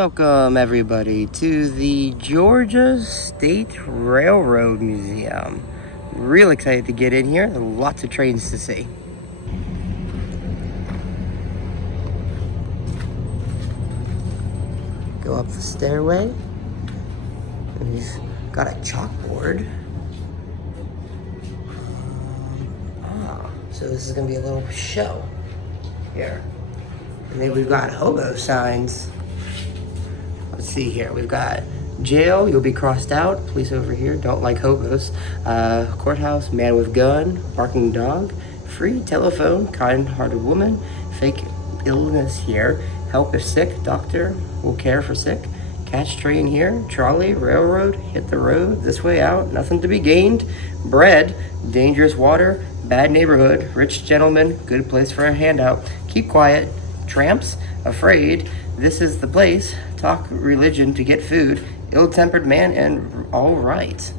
Welcome everybody to the Georgia State Railroad Museum. Real excited to get in here. Lots of trains to see. Go up the stairway. And he's got a chalkboard. So this is gonna be a little show here. And then we've got hobo signs. Let's see here. We've got jail, you'll be crossed out. Police over here, don't like hobos. Courthouse, man with gun, barking dog. Free telephone, kind-hearted woman. Fake illness here. Help if sick, doctor will care for sick. Catch train here, trolley, railroad, hit the road, this way out, nothing to be gained. Bread, dangerous water, bad neighborhood, rich gentleman, good place for a handout. Keep quiet, tramps, afraid, this is the place. Talk religion to get food, ill-tempered man, and all right.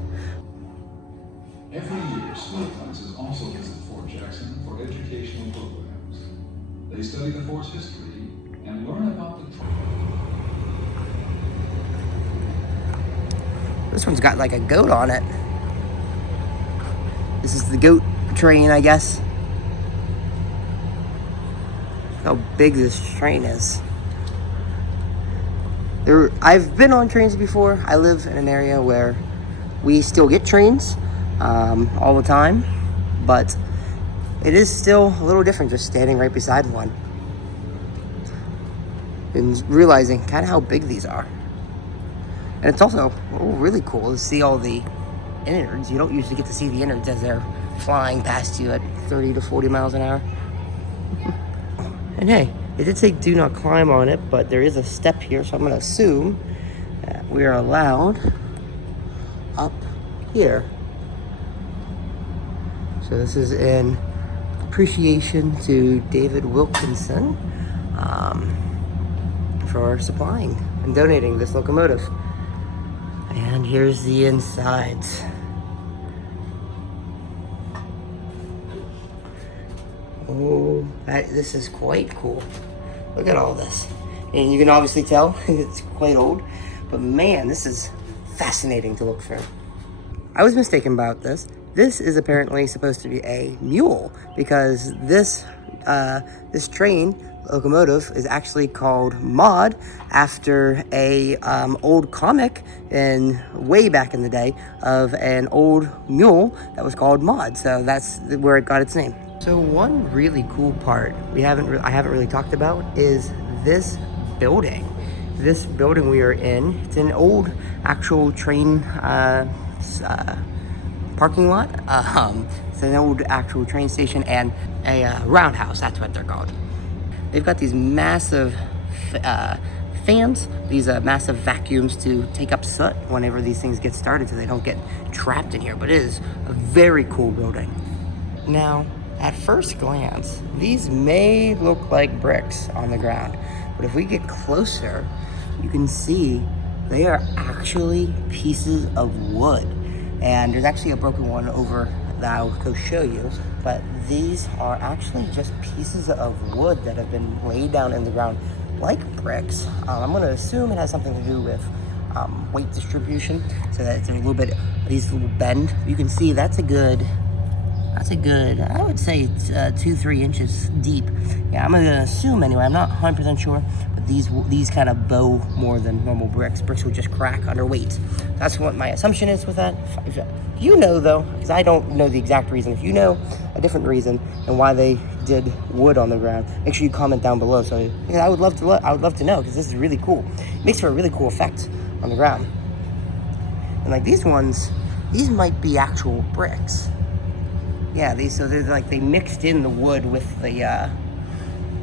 Every year, school classes also visit Fort Jackson for educational programs. They study the fort's history and learn about the... This one's got like a goat on it. This is the goat train, I guess. Look how big this train is. I've been on trains before. I live in an area where we still get trains all the time, but it is still a little different just standing right beside one and realizing kind of how big these are. And it's also really cool to see all the innards. You don't usually get to see the innards as they're flying past you at 30 to 40 miles an hour. And hey, it did say do not climb on it, but there is a step here, so I'm going to assume that we are allowed up here. So this is in appreciation to David Wilkinson for supplying and donating this locomotive. And here's the insides. Oh, this is quite cool. Look at all this. And you can obviously tell it's quite old, but man, this is fascinating to look through. I was mistaken about this. This is apparently supposed to be a mule because this train locomotive is actually called Maud after a old comic way back in the day of an old mule that was called Maud. So that's where it got its name. So one really cool part I haven't really talked about is this building. This building we are in, it's an old actual train parking lot. It's an old actual train station and a roundhouse, that's what they're called. They've got these massive fans, these massive vacuums to take up soot whenever these things get started so they don't get trapped in here. But it is a very cool building. Now, at first glance, these may look like bricks on the ground, but if we get closer, you can see they are actually pieces of wood. And there's actually a broken one over that I'll go show you, but these are actually just pieces of wood that have been laid down in the ground like bricks. I'm gonna assume it has something to do with weight distribution, so that it's a little bit, these little bend. You can see that's a good, I would say it's 2-3 inches deep. Yeah, I'm gonna assume anyway, I'm not 100% sure, but these kind of bow more than normal bricks. Bricks would just crack under weight. That's what my assumption is with that. If you know though, because I don't know the exact reason, if you know a different reason and why they did wood on the ground, make sure you comment down below. So I would love to know, because this is really cool. It makes for a really cool effect on the ground. And like these ones, these might be actual bricks. Yeah, so they're like, they mixed in the wood with the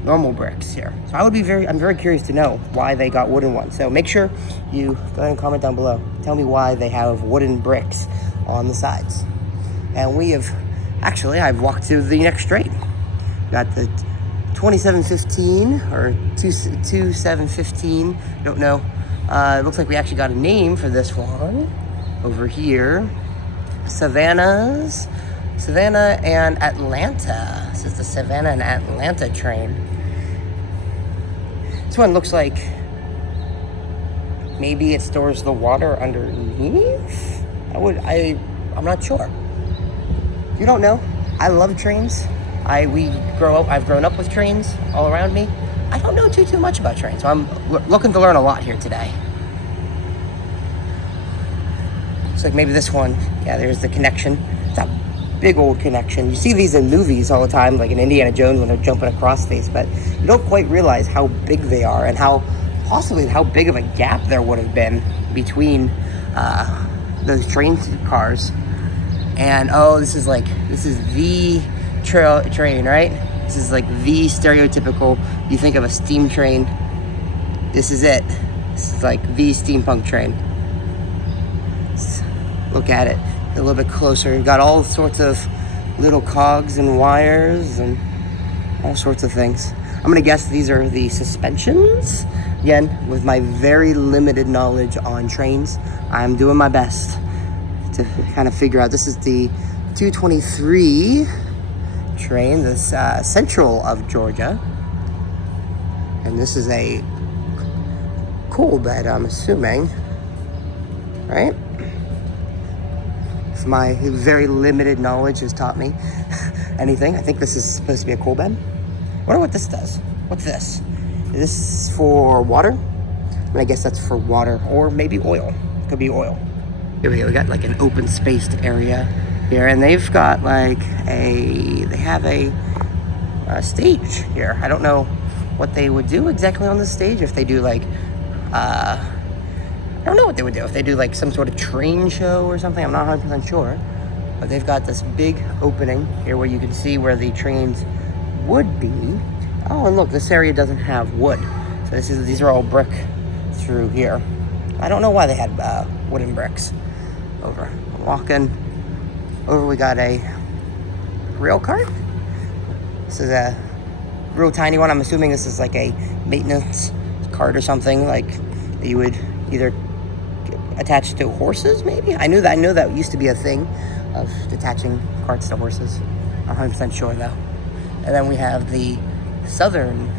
normal bricks here. So I'm very curious to know why they got wooden ones. So make sure you go ahead and comment down below. Tell me why they have wooden bricks on the sides. And I've walked to the next train. Got the 2715 or 2715, don't know. It looks like we actually got a name for this one over here. Savannah and Atlanta. This is the Savannah and Atlanta train. This one looks like maybe it stores the water underneath. I'm not sure. You don't know. I love trains. I've grown up with trains all around me. I don't know too much about trains, so I'm looking to learn a lot here today. Looks like maybe this one, yeah, there's the connection. It's a big old connection. You see these in movies all the time, like in Indiana Jones when they're jumping across these, but you don't quite realize how big they are and how big of a gap there would have been between those train cars. And this is the train, right? This is like the stereotypical, you think of a steam train, this is it. This is like the steampunk train. Let's look at it a little bit closer. You've got all sorts of little cogs and wires and all sorts of things. I'm gonna guess these are the suspensions. Again, with my very limited knowledge on trains, I'm doing my best to kind of figure out. This is the 223 train, this central of Georgia. And this is a coal bed, I'm assuming, right? If my very limited knowledge has taught me anything, I think this is supposed to be a coal bed. I wonder what this does. What's this? Is this for water? I guess that's for water, or maybe oil. Could be oil. Here we go. We got like an open spaced area here, and they've got like they have a stage here. I don't know what they would do exactly on the stage. If they do like, I don't know what they would do. If they do like some sort of train show or something, I'm not 100% sure. But they've got this big opening here where you can see where the trains would be. Oh, and look, this area doesn't have wood. So these are all brick through here. I don't know why they had wooden bricks over. Walking over, we got a rail cart. This is a real tiny one. I'm assuming this is like a maintenance cart or something, like that you would either attach to horses, maybe? I know that used to be a thing of detaching carts to horses. I'm 100% sure though. And then we have the Southern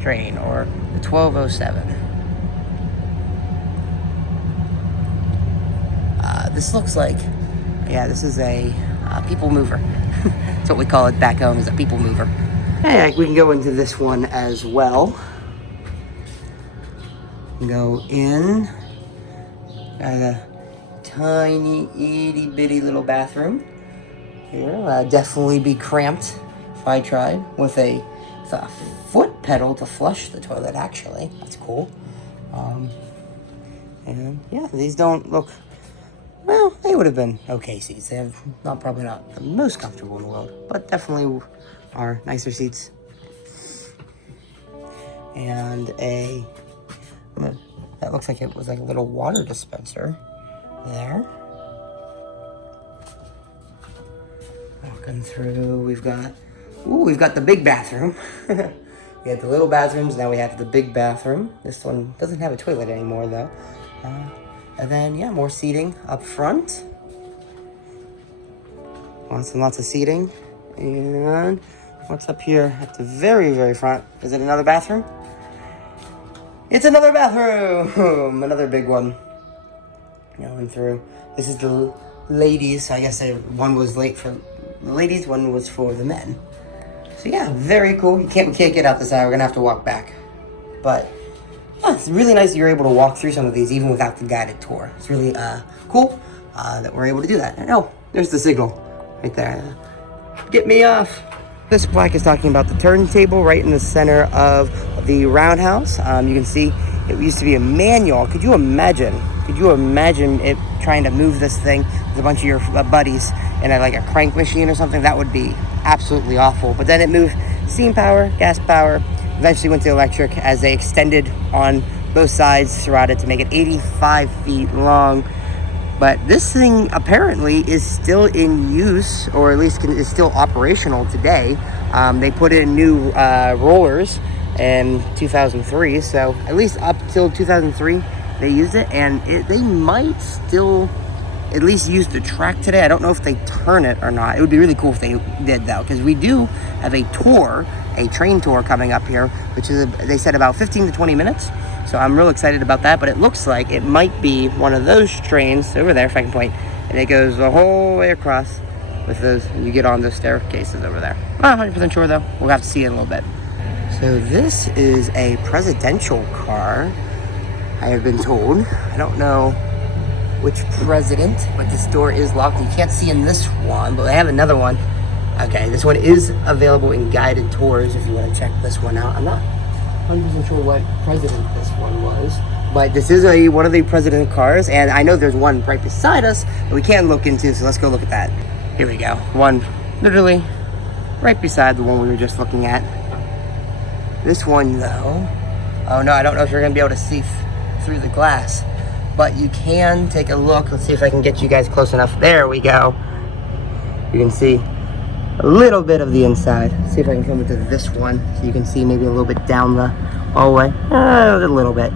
train, or the 1207. This looks like, yeah, this is a people mover. That's what we call it back home, is a people mover. Hey, we can go into this one as well. Go in. Got a tiny, itty bitty little bathroom here. Definitely be cramped if I tried with a foot pedal to flush the toilet, actually. That's cool. And yeah, these don't look, well, they would have been okay seats. They have probably not the most comfortable in the world, but definitely are nicer seats. And that looks like it was like a little water dispenser there. Walking through, we've got the big bathroom. We had the little bathrooms, now we have the big bathroom. This one doesn't have a toilet anymore though. And then, yeah, more seating up front. Lots of seating. And what's up here at the very, very front? Is it another bathroom? It's another bathroom! Another big one. Going through. This is the ladies. I guess one was late for the ladies, one was for the men. So yeah, very cool. We can't get out this side. We're gonna have to walk back. But yeah, it's really nice that you're able to walk through some of these even without the guided tour. It's really cool that we're able to do that. And oh, there's the signal right there. Get me off. This plaque is talking about the turntable right in the center of the roundhouse. You can see it used to be a manual. Could you imagine it trying to move this thing with a bunch of your buddies in like a crank machine or something? That would be absolutely awful. But then it moved steam power, gas power, eventually went to electric as they extended on both sides throughout it to make it 85 feet long. But this thing apparently is still in use, or at least is still operational today. They put in new rollers in 2003, so at least up till 2003 they used it, and they might still at least use the track today. I don't know if they turn it or not. It would be really cool if they did though, because we do have a train tour coming up here, which is they said about 15 to 20 minutes. So So I'm real excited about that, but it looks like it might be one of those trains over there, if I can point, and it goes the whole way across with those, and you get on those staircases over there. I'm not 100% sure though. We'll have to see in a little bit. So this is a presidential car, I have been told. I don't know which president, but this door is locked. You can't see in this one, but they have another one. Okay, this one is available in guided tours if you want to check this one out. I'm not 100% sure what president this one was, but this is one of the president cars, and I know there's one right beside us that we can look into, so let's go look at that. Here we go. One literally right beside the one we were just looking at. This one though, oh no, I don't know if you're gonna be able to see through the glass, but you can take a look. Let's see if I can get you guys close enough. There we go. You can see a little bit of the inside. See if I can come into this one so you can see maybe a little bit down the hallway. A little bit.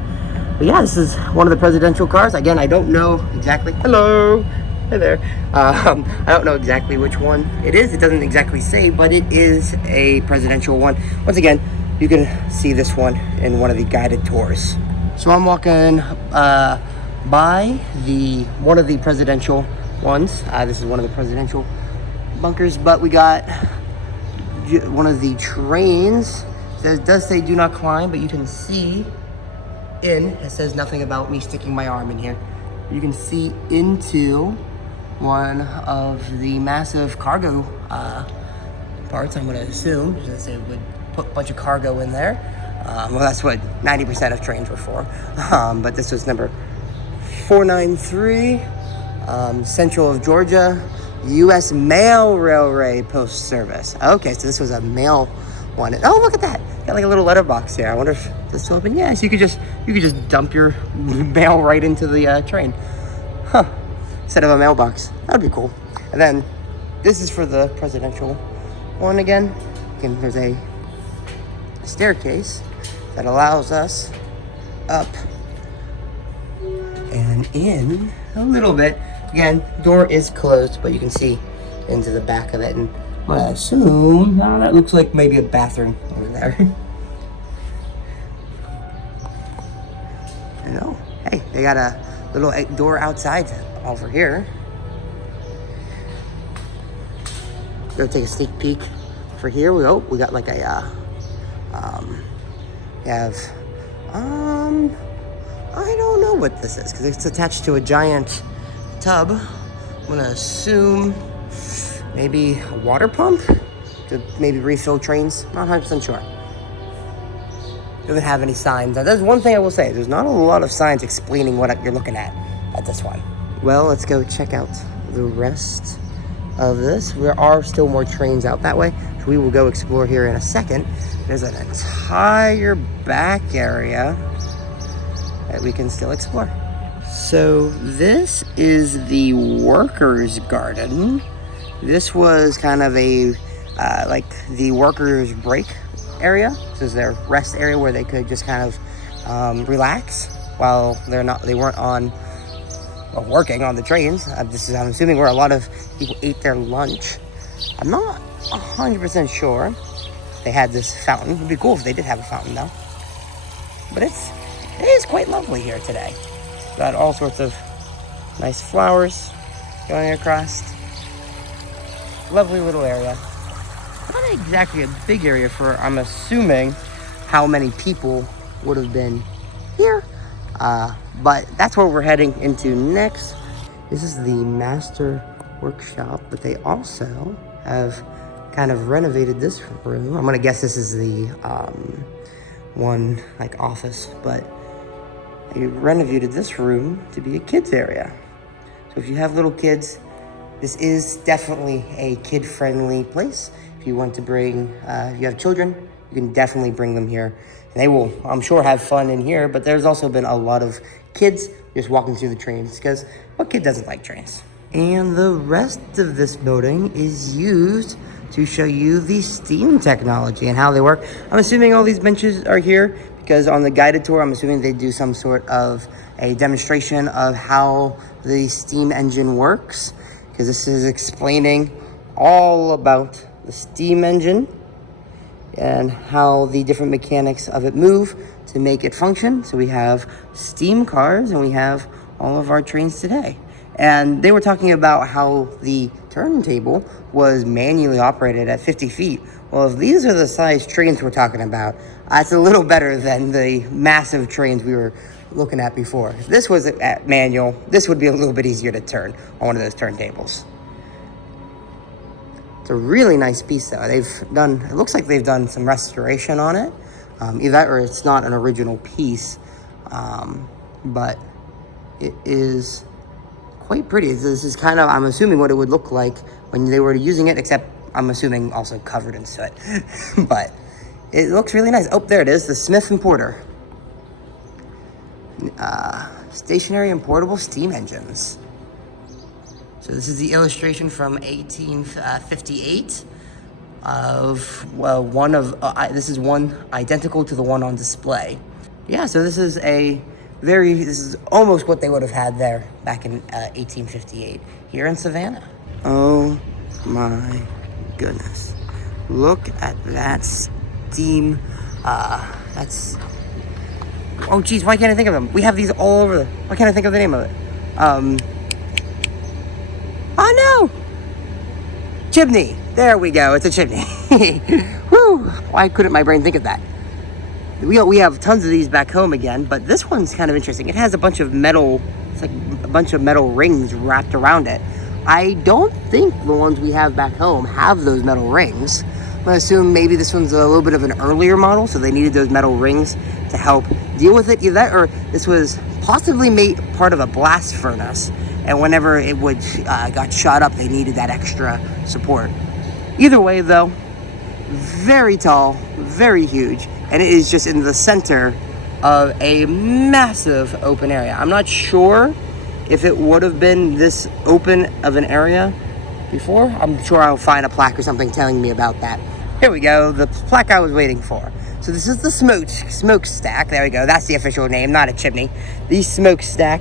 But yeah, this is one of the presidential cars. Again, I don't know exactly. Hello. Hey there. I don't know exactly which one it is. It doesn't exactly say, but it is a presidential one. Once again, you can see this one in one of the guided tours. So I'm walking by one of the presidential ones. This is one of the presidential bunkers, but we got one of the trains. It does say do not climb, but you can see in. It says nothing about me sticking my arm in here. You can see into one of the massive cargo parts, I'm going to assume. Since they would put a bunch of cargo in there. Well, that's what 90% of trains were for. But this was number 493, Central of Georgia, U.S. Mail Railway Post Service. Okay, so this was a mail one. Oh, look at that! Got like a little letterbox here. I wonder if this is open. Yeah, so you could just dump your mail right into the train, huh? Instead of a mailbox. That would be cool. And then this is for the presidential one again. Again, there's a staircase that allows us up and in a little bit. Again, door is closed, but you can see into the back of it, and I assume that looks like maybe a bathroom over there. I know. Hey, they got a little door outside over here. Go take a sneak peek for here. We got like a we have I don't know what this is because it's attached to a giant tub. I'm gonna assume maybe a water pump to maybe refill trains. Not 100% sure. Doesn't have any signs. Now, that's one thing I will say. There's not a lot of signs explaining what you're looking at this one. Well, let's go check out the rest of this. There are still more trains out that way, so we will go explore here in a second. There's an entire back area that we can still explore. So this is the workers' garden. This was kind of a like the workers' break area. This is their rest area where they could just kind of relax while they weren't on working on the trains. I'm assuming where a lot of people ate their lunch. I'm not 100% sure they had this fountain. It'd be cool if they did have a fountain though. But it is quite lovely here today. Got all sorts of nice flowers going across. Lovely little area. Not exactly a big area for, I'm assuming, how many people would have been here. But that's where we're heading into next. This is the master workshop, but they also have kind of renovated this room. I'm gonna guess this is the one like office, but they renovated this room to be a kids area. So if you have little kids, this is definitely a kid-friendly place. If you want to bring, if you have children, you can definitely bring them here. And they will, I'm sure, have fun in here, but there's also been a lot of kids just walking through the trains because what kid doesn't like trains? And the rest of this building is used to show you the steam technology and how they work. I'm assuming all these benches are here because on the guided tour, I'm assuming they do some sort of a demonstration of how the steam engine works, because this is explaining all about the steam engine and how the different mechanics of it move to make it function. So we have steam cars and we have all of our trains today. And they were talking about how the turntable was manually operated at 50 feet. Well, if these are the size trains we're talking about, that's a little better than the massive trains we were looking at before. If this was at manual, this would be a little bit easier to turn on one of those turntables. It's a really nice piece though. It looks like they've done some restoration on it. Either that or it's not an original piece, but it is quite pretty. This is kind of, I'm assuming, what it would look like when they were using it, except I'm assuming also covered in soot. But it looks really nice. Oh, there it is, the Smith and Porter. Stationary and portable steam engines. So this is the illustration from 1858 of, well, this is one identical to the one on display. Yeah, so this is almost what they would have had there back in 1858 here in Savannah. Oh my goodness. Look at that steam, oh geez, why can't I think of them? We have these all over why can't I think of the name of it? Oh no! Chimney. There we go. It's a chimney. Woo! Why couldn't my brain think of that? We have tons of these back home again, but this one's kind of interesting. It has a bunch of metal, it's like a bunch of metal rings wrapped around it. I don't think the ones we have back home have those metal rings. I'm gonna assume maybe this one's a little bit of an earlier model, so they needed those metal rings to help deal with it. Either that or this was possibly made part of a blast furnace, and whenever it got shot up, they needed that extra support. Either way though, very tall, very huge, and it is just in the center of a massive open area. I'm not sure if it would have been this open of an area before. I'm sure I'll find a plaque or something telling me about that. Here we go, the plaque I was waiting for. So this is the smokestack. There we go, that's the official name, not a chimney. The smokestack,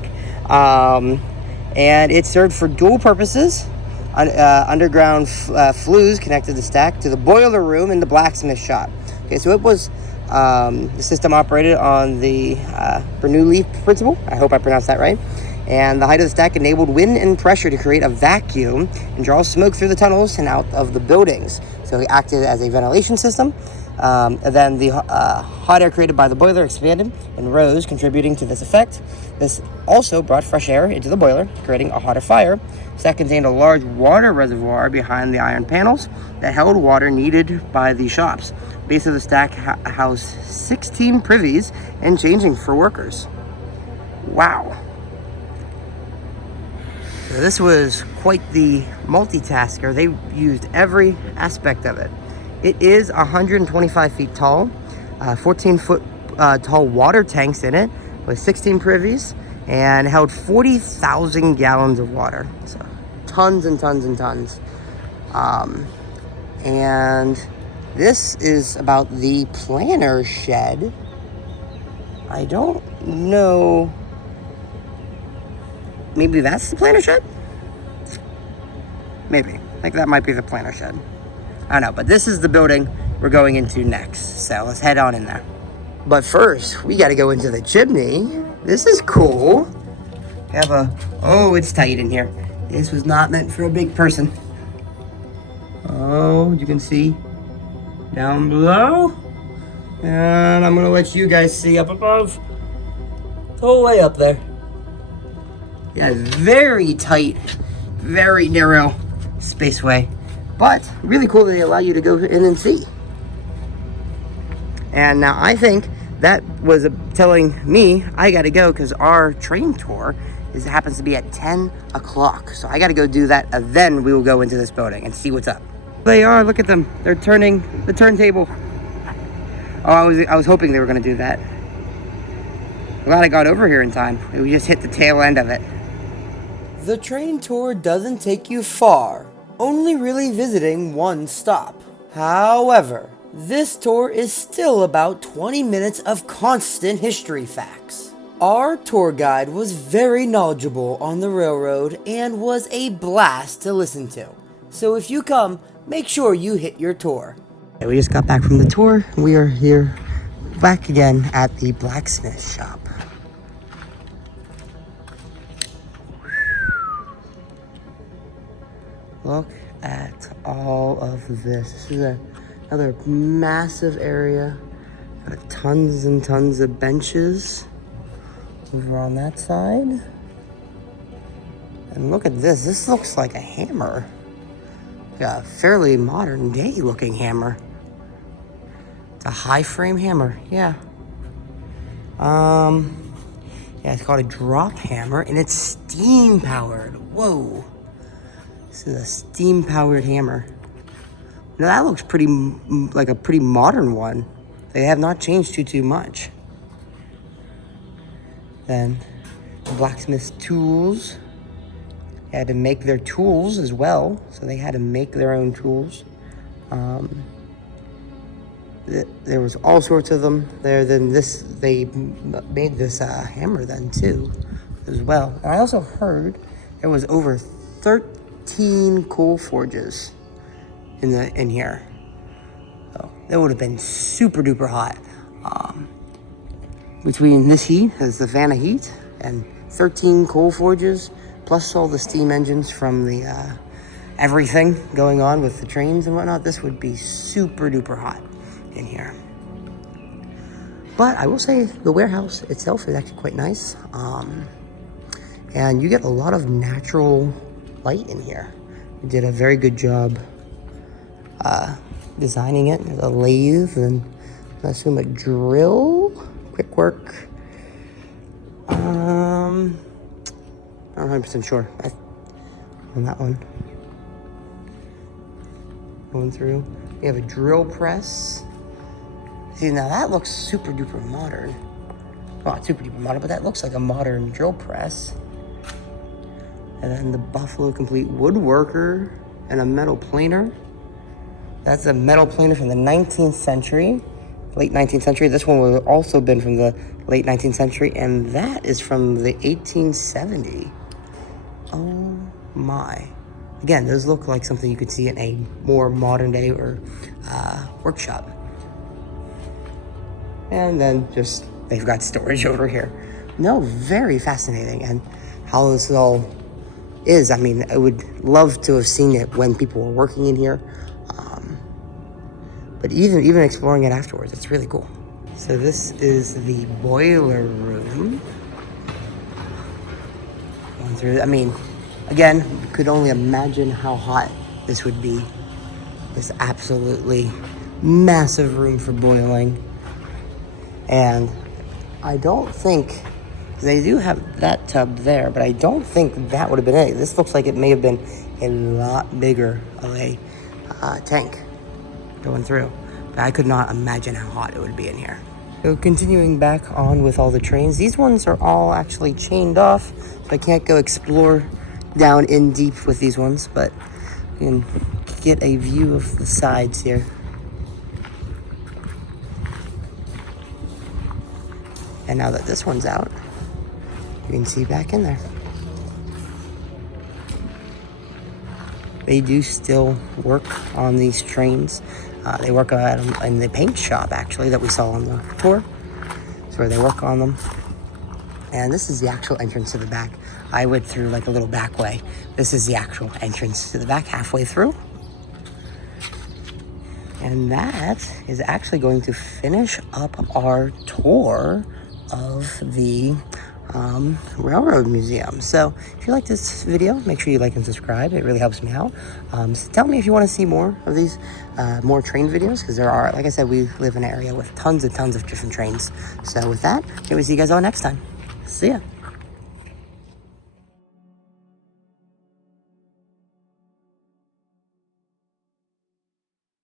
and it served for dual purposes. Underground flues connected the stack to the boiler room in the blacksmith shop. Okay, so it was the system operated on the Bernoulli principle. I hope I pronounced that right. And the height of the stack enabled wind and pressure to create a vacuum and draw smoke through the tunnels and out of the buildings. So it acted as a ventilation system. And then the hot air created by the boiler expanded and rose, contributing to this effect. This also brought fresh air into the boiler, creating a hotter fire. The stack contained a large water reservoir behind the iron panels that held water needed by the shops. The base of the stack housed 16 privies and changing for workers. Wow. So this was quite the multitasker. They used every aspect of it. It is 125 feet tall, 14-foot tall water tanks in it with 16 privies and held 40,000 gallons of water. So tons and tons and tons. And this is about the planter shed. I don't know. Maybe that's the planter shed? Maybe. I think that might be the planter shed. I don't know, but this is the building we're going into next. So let's head on in there. But first, we got to go into the chimney. This is cool. We have oh, it's tight in here. This was not meant for a big person. Oh, you can see down below. And I'm going to let you guys see up above. The whole way up there. Yeah, very tight, very narrow spaceway. But really cool that they allow you to go in and see. And now I think that was telling me I got to go because our train tour happens to be at 10 o'clock. So I got to go do that, and then we will go into this building and see what's up. They are, look at them. They're turning the turntable. Oh, I was hoping they were going to do that. Glad I got over here in time. We just hit the tail end of it. The train tour doesn't take you far, only really visiting one stop. However, this tour is still about 20 minutes of constant history facts. Our tour guide was very knowledgeable on the railroad and was a blast to listen to. So if you come, make sure you hit your tour. We just got back from the tour. We are here Back again at the blacksmith shop. Look at all of this. This is another massive area. Got tons and tons of benches over on that side. And look at this. This looks like a hammer. Yeah, a fairly modern day looking hammer. It's a high frame hammer, yeah. Yeah, it's called a drop hammer and it's steam powered. Whoa. This is a steam powered hammer. Now that looks pretty, like a pretty modern one. They have not changed too much. Then the blacksmith's tools. They had to make their tools as well, so they had to make their own tools. There was all sorts of them there. Then they made this hammer then too, as well. And I also heard there was over 13 coal forges in here. So that would have been super duper hot. Between this heat, as the fan of heat, and 13 coal forges, plus all the steam engines from the everything going on with the trains and whatnot, this would be super duper hot in here. But I will say the warehouse itself is actually quite nice. And you get a lot of natural light in here. You did a very good job designing it. There's a lathe and I assume a drill. Quick work. I'm not 100% sure on that one. Going through. We have a drill press. See, now that looks super duper modern. Well, not super duper modern, but that looks like a modern drill press. And then the Buffalo Complete Woodworker and a metal planer. That's a metal planer from the 19th century, late 19th century. This one would have also been from the late 19th century, and that is from the 1870. Oh my. Again, those look like something you could see in a more modern day or workshop. And then just, they've got storage over here. No, very fascinating. And how this all is, I mean, I would love to have seen it when people were working in here. But even exploring it afterwards, it's really cool. So this is the boiler room. Going through, I mean, again, you could only imagine how hot this would be. This absolutely massive room for boiling. And I don't think, they do have that tub there, but I don't think that would have been it. This looks like it may have been a lot bigger of a tank going through. But I could not imagine how hot it would be in here. So continuing back on with all the trains, these ones are all actually chained off, so I can't go explore down in deep with these ones, but you can get a view of the sides here. And now that this one's out, you can see back in there. They do still work on these trains. They work in the paint shop, actually, that we saw on the tour. That's where they work on them. And this is the actual entrance to the back. I went through like a little back way. This is the actual entrance to the back, halfway through. And that is actually going to finish up our tour of the Railroad Museum. So if you like this video, make sure you like and subscribe. It really helps me out. So tell me if you want to see more of these, more train videos, because there are, like I said, we live in an area with tons and tons of different trains. So with that, maybe see you guys all next time. See ya.